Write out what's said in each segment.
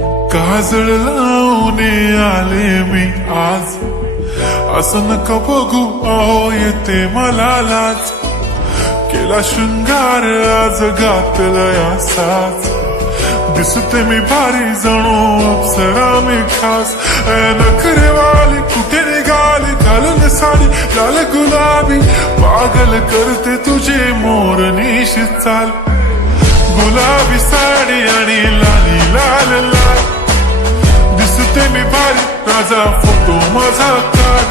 काजळ लावून आले मी आज, असं नका बघू अहो येते मला लाज. केला शृंगार आज घातलाय असाच, दिसते मी भारी जणू अप्सरा मी खास. नखरेवाली कुठे निघाली घालून साडी लाल गुलाबी, पागल करते तुझे मोरनीशी चाल. गुलाबी साडी आणि लाली लाल लाल, दिसते मी भारी राजा फोटो माझा काढ.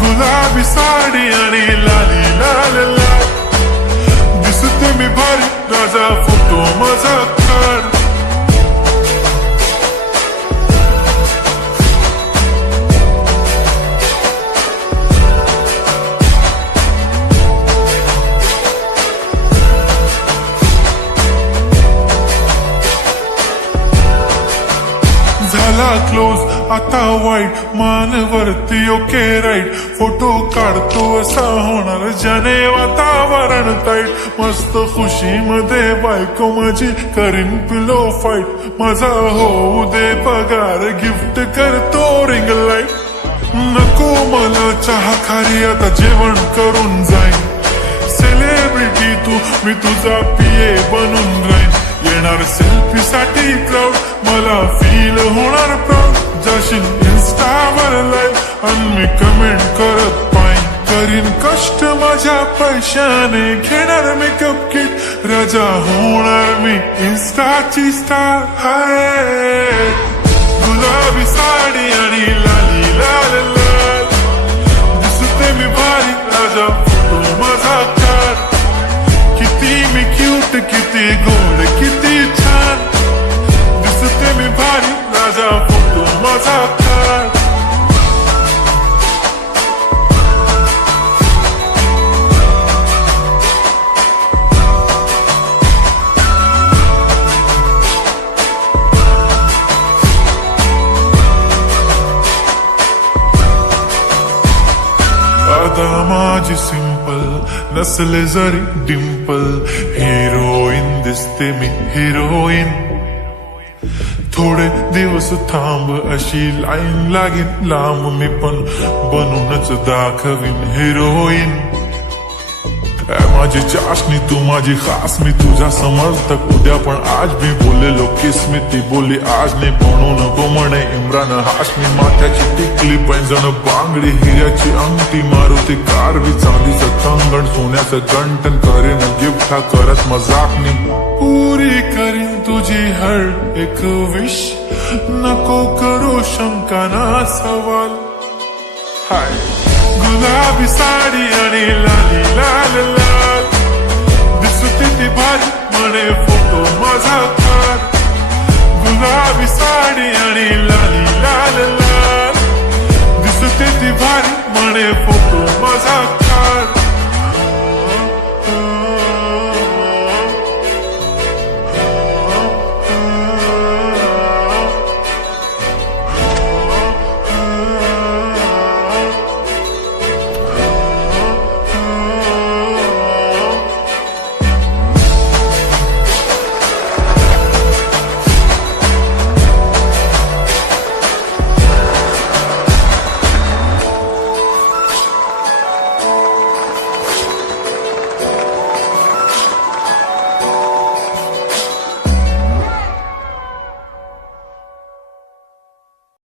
गुलाबी साडी आणि लाली लाल लाल, दिसते मी भारी राजा फोटो माझा काढ. झाला क्लोज आता वाईट, मान वरती ओके राईट. फोटो काढतो असा होणार ज्याने वातावरण ताईट. मस्त खुशी मध्ये बायको माझी करीन पिलो फाईट. माझा होऊ दे पगार गिफ्ट करतो रिंग लाईट. नको मला चहा खारी आता जेवण करून जाईन. सेलिब्रिटी तू मी तुझा पिये बनून राहीन. येणार सेल्फी साठी क्राऊड मला फील होणार प्राऊड. जाशील इन्स्टावर लाईव्ह आणि मी कमेंट करत पाईन. करीन कष्ट माझ्या पैशाने घेणार मेकअप किट. राजा होणार मी इन्स्टाची स्टार. हाय गुलाबी साडी आणि लाली लाल लाल, दिसते मी भारी राजा फोटो माझा काढ. किती मी क्यूट किती गोड किती छान, दिसते मी भारी राजा फोटो माझा काढ. अदा माझी सिंपल नसले जरी डिंपल, हिरोईन दिसते मी हिरोईन. थोडे दिवस थांब अशी लाईन लागेल लांब, मी पण बनूनच दाखवीन हिरोईन. माझी चाशनी तू माझी खास, मी तुझा समर्थक उद्या पण आज मी बोललेलो किस्मी. ती बोलली आज नाही म्हणू नको म्हणे इम्रान हाशमी. माथ्याची टिकली पैंजण बांगडी हिऱ्याची अंगठी, मारुती कारवी चांदीचं कंगण सोन्याचं गंटन. करेन गिफ्ट हा करत मजाकनी, पुरी करीन तुझी हर एक विश. नको करू शंका ना सवाल. हाय गुलाबी साडी आणि लाली लाल लाल, दिसते ती भारी म्हणे फोटो माझा काढ. गुलाबी साडी आणि लाली लाल लाल, दिसते ती भारी म्हणे फोटो माझा